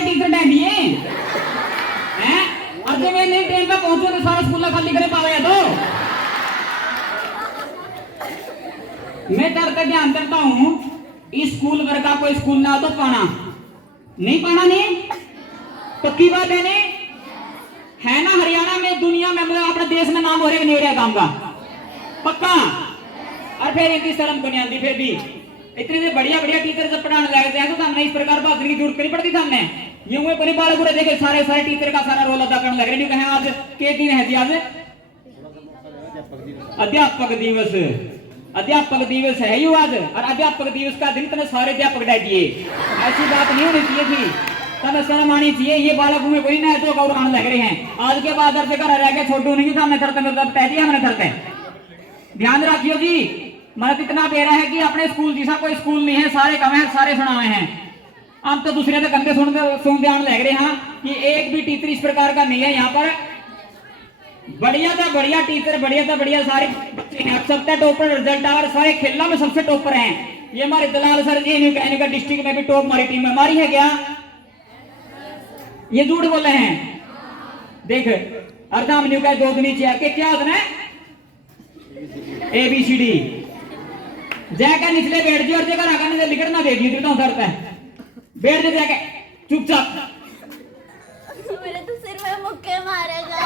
सारे teacher daddy हैं और जब मैं नहीं टाइम पे पहुंचो तो सारा स्कूल खाली करे पावे तो मैं तरते ध्यान करता हूँ इस स्कूल वर्ग का कोई स्कूल ना तो पाना नहीं पक्की बात है नहीं है ना। हरियाणा में दुनिया में मतलब अपने देश में नाम हो रहे नहीं हो रहा काम का पक्का। और फिर इनकी शर्म को नहीं आती फिर भी इतने से बढ़िया बढ़िया टीचर जब पढ़ाने लगते हैं तो हमने इस प्रकार बात की जरूरत नहीं पड़ती। हमने यूं ही कोई बाल बुरे देखे सारे टीचर का सारा रोल अदा करने लग रहे हैं। आज के दिन है जी आज अध्यापक दिवस है यू आज और अध्यापक दिवस का दिन तने सारे अध्यापक डाटिए ऐसी बात नहीं होनी चाहिए थी। तने शर्म आनी चाहिए। ये बालक में कोई ना तो गौर आने लग रहे हैं आज के बाद से घर रह के छोटू नहीं सामने थरते मतलब तय दिया हमने थरते। ध्यान रखियो जी मतलब इतना बेरा है कि अपने स्कूल जैसा कोई स्कूल नहीं है। सारे कम है सारे सुनावे हैं। हम तो दूसरे के कंधे सुनते आने लग रहे हैं कि एक भी टीचर इस प्रकार का नहीं है यहाँ पर। बढ़िया था बढ़िया टीचर बढ़िया था बढ़िया सारे बच्चे हैं। सबसे टॉपर रिजल्ट और सारे खेलों में सबसे टॉपर हैं। ये हमारे दलाल सर जी इनका डिस्ट्रिक्ट में भी टॉप हमारी टीम में हमारी है क्या ये झूठ बोल रहे हैं। देख अर्धाम न्यू का दो नीचे आके क्या होता है ABCD जैका निचले बैठ जी और जगह आगा नहीं लिखना दे दी तो उधरता है बैठ जा जाके चुपचाप। मेरे तो सिर में मुक्के मारेगा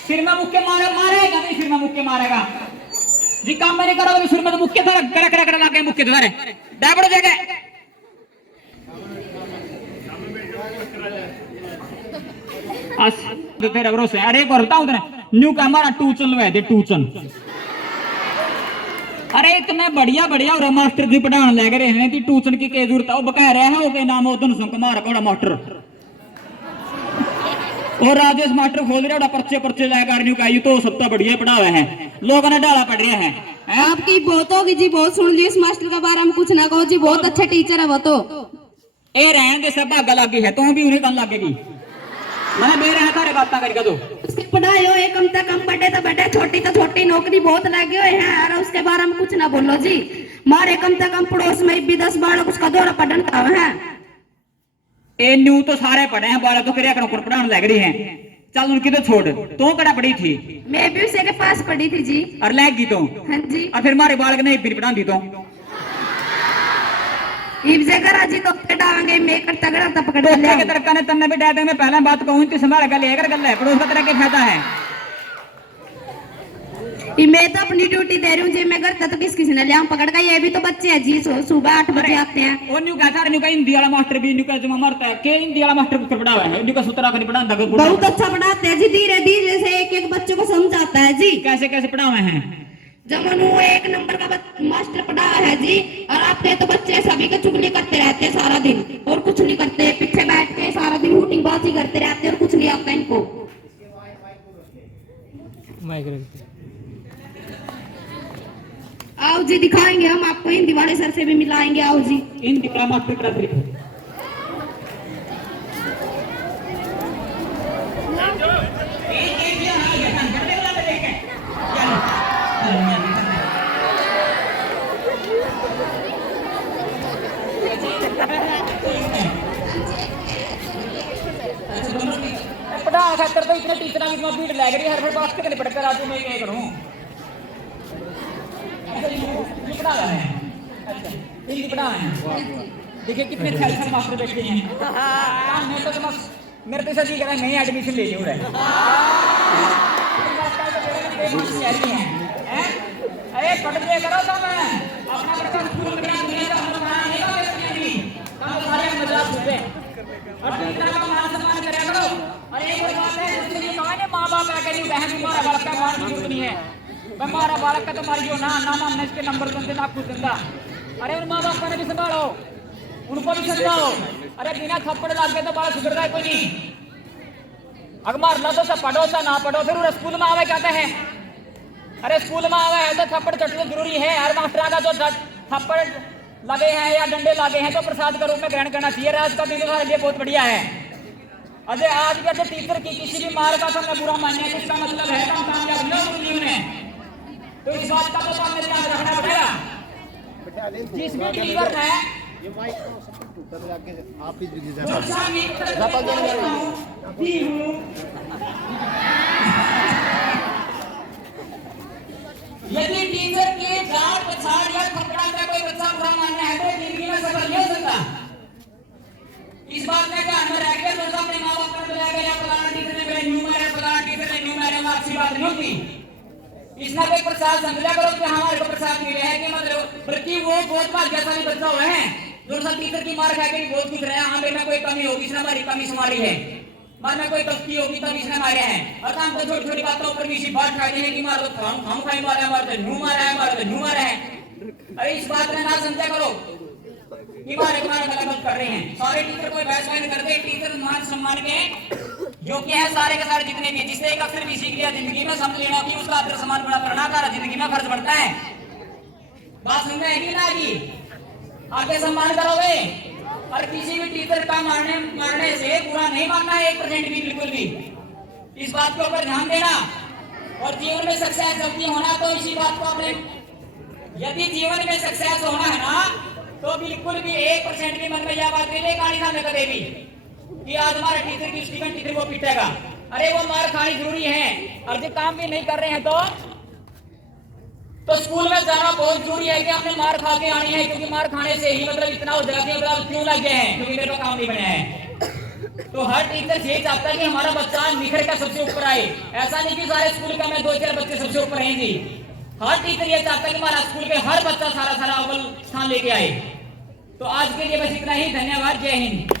सिर में मुक्के मारेगा नहीं सिर में मुक्के मारेगा जी काम में नहीं करोगे सिर में तो मुक्के कर लाके मुक्के धरे डाबड़ जगह तो तेरा भरोसा है। अरे करता हूं न्यू का हमारा ट्यूशन लगा दे ट्यूशन। अरे इतने बढ़िया बढ़िया और मास्टर जी पढ़ाने लग रहे हैं कि ट्यूशन की क्या जरूरत है। वो बका रहे हैं वो नाम है धन कुमार का मास्टर और राजेश मास्टर खोल रहे पर्चे लगा न्यू का तो सबसे बढ़िया पढ़ा हुआ है लोगों ने डाला पढ़ रहे हैं। आपकी बहुत होगी जी बहुत सुन ली इस मास्टर के बारे में कुछ ना कहो जी बहुत अच्छा टीचर है वो तो ए रहन दे सब भागा लागे है तो भी उन्हें कम लागेगी मैंने मेरे है तारे बात करेगा तो उसकी पढ़ाई हो एक कम से कम बड़े तो बड़े छोटी तो छोटी नौकरी बहुत लगे हुए हैं और उसके बारे में कुछ ना बोलो जी। मारे कम से कम पड़ोस में भी 10 बालक उसका दौरा पढ़न का है। ए न्यू तो सारे पढ़े हैं बालक तो करे पढ़ाने लग रही हैं। चल उनकी तो छोड़ तो कड़ा पढ़ी थी मैं भी उसी के पास पढ़ी थी जी और लैगी तो हाँ जी और फिर हमारे बालक ने फिर पढ़ा दी तो जी तो पकड़ाएंगे मैं कर तगड़ा तो पकड़ ले के तरका ने तन्ने भी डाल मैं पहले बात कहूं तो संभाल कर लेकर गल है पड़ोस का तरह के फायदा है। मैं तो अपनी ड्यूटी दे रही हूँ जी मैं करता तो किस किसी ने लिया पकड़ का। ये भी तो बच्चे हैं जी सुबह 8 बजे आते हैं। वो न्यू का हिंदी वाला मास्टर भी न्यू का जमा मारता है के हिंदी वाला मास्टर को पढ़ावा है न्यू का सूत्र आकर पढ़ाता है बहुत अच्छा पढ़ाते हैं जी धीरे धीरे से एक एक बच्चे को समझाता है जी। कैसे कैसे पढ़ावे हैं जमनू 1 नंबर का मास्टर पढ़ा है जी और आपके तो बच्चे सभी के चुगली करते रहते हैं सारा दिन और कुछ नहीं करते पीछे बैठ के सारा दिन हूटिंगबाजी करते रहते और कुछ नहीं आता इनको। आओ जी दिखाएंगे हम आपको हिंदी वाले सर से भी मिलाएंगे। आओ जी हिंदी वाला मास्टर का पढ़ा खातर तो इतने टीचर की भीड़ लग रही है हर बात के पढ़कर आज मैं क्या करूं पढ़ा रहा है अच्छा हिंदी पढ़ा है देखिए कितने अच्छे मास्टर बैठे हैं मैं तो बस मेरे पैसा जी कह रहा है मैं एडमिशन ले लूं अरे पढ़ लिया करो तो मैं अपना बच्चा स्कूल में नहीं सारे मजाक होते और टीचर का मान सम्मान करा करो। और एक और बात है दूसरी कहा ने मां बाप आके नहीं बहन तुम्हारा बालक का मान की जरूरत नहीं है हमारा बालक का तो मारियो ना हमने इसके नंबर तो ना कुछ दिंदा। अरे उन मां बाप ने भी संभालो उनको भी समझाओ। अरे बिना थप्पड़ लागे तो बालक सुधरता है कोई नहीं। अगर मारना तो सब पढ़ो सा ना पढ़ो फिर स्कूल में आवे कहते हैं अरे स्कूल में आवे है तो थप्पड़ चटना जरूरी है। हर मास्टर का जो थप्पड़ लगे हैं या डंडे लगे हैं तो प्रसाद के रूप में ग्रहण करना चाहिए। आज का दिन हमारे लिए बहुत बढ़िया है। अजय आज भी अजय टीचर की किसी भी मार का हमने बुरा मानने का इसका मतलब है हम कामयाब न हो जीवन में तो इस बात का तो हमें ध्यान रखना पड़ेगा। जिस भी टीचर ने आप ही दीजिए। जो शाम एक तरफ दी हूँ यदि टीचर के डांट पछाड़ या थपड़ा का कोई बच्चा बुरा मानना है तो जिंदगी में सफल नहीं हो सकता। इस बात में ध्यान में रखकर जो अपने माँ बाप ने बुलाया गया फलाना टीचर ने मेरे न्यू मारे फलाना टीचर ने न्यू मारे अच्छी बात नहीं होती। इसने कोई प्रसाद समझा करो कि हमारे को प्रसाद मिले हैं कि मतलब बल्कि वो बहुत भाग्यशाली बच्चा हुए हैं जो सब टीचर की मार खा के बहुत खुश रहे। हाँ में कोई कमी होगी इसने हमारी कमी संभाली है, मन में कोई गलती होगी तब इसने मारे हैं। और हम तो छोटी छोटी बातों पर भी इसी बात खाते हैं कि मारो तो हम खाई मारे हमारे तो न्यू मारा है हमारे तो न्यू मारा है। अरे इस बात में ना समझा करो कि मारे गलत कर रहे हैं। सारे टीचर कोई बहस नहीं करते, टीचर मान सम्मान के जो कि है सारे के सारे जितने भी जिससे एक अक्सर भी सीख लिया जिंदगी में समझ लेना कि उसका आदर सम्मान बड़ा करना का जिंदगी में फर्ज बनता है। बात समझ में आएगी ना आगे आगे सम्मान करोगे। और किसी भी टीचर का मारने से बुरा नहीं मानना है 1% भी बिल्कुल भी। इस बात के ऊपर ध्यान देना। और जीवन में सक्सेस जल्दी होना तो इसी बात को आपने यदि जीवन में सक्सेस होना है ना तो बिल्कुल भी 1% भी मन में यह बात नहीं कहानी सामने कभी भी कि आज हमारा टीचर की स्टूडेंट टीचर को पीटेगा। अरे वो मार खानी जरूरी है और जो काम भी नहीं कर रहे हैं तो स्कूल में जाना बहुत जरूरी है कि आपने मार खा के आनी है क्योंकि मार खाने से ही मतलब इतना हो जाएगा कि मतलब क्यों लग गए हैं क्योंकि मेरे को काम नहीं बना है। तो हर टीचर ये चाहता है कि हमारा बच्चा निखर कर सबसे ऊपर आए। ऐसा नहीं कि सारे स्कूल का मैं 2-4 बच्चे सबसे ऊपर रहेंगे। हर टीचर ये चाहता है कि हमारा स्कूल के हर बच्चा सारा अव्वल स्थान लेके आए। तो आज के लिए बस इतना ही। धन्यवाद। जय हिंद।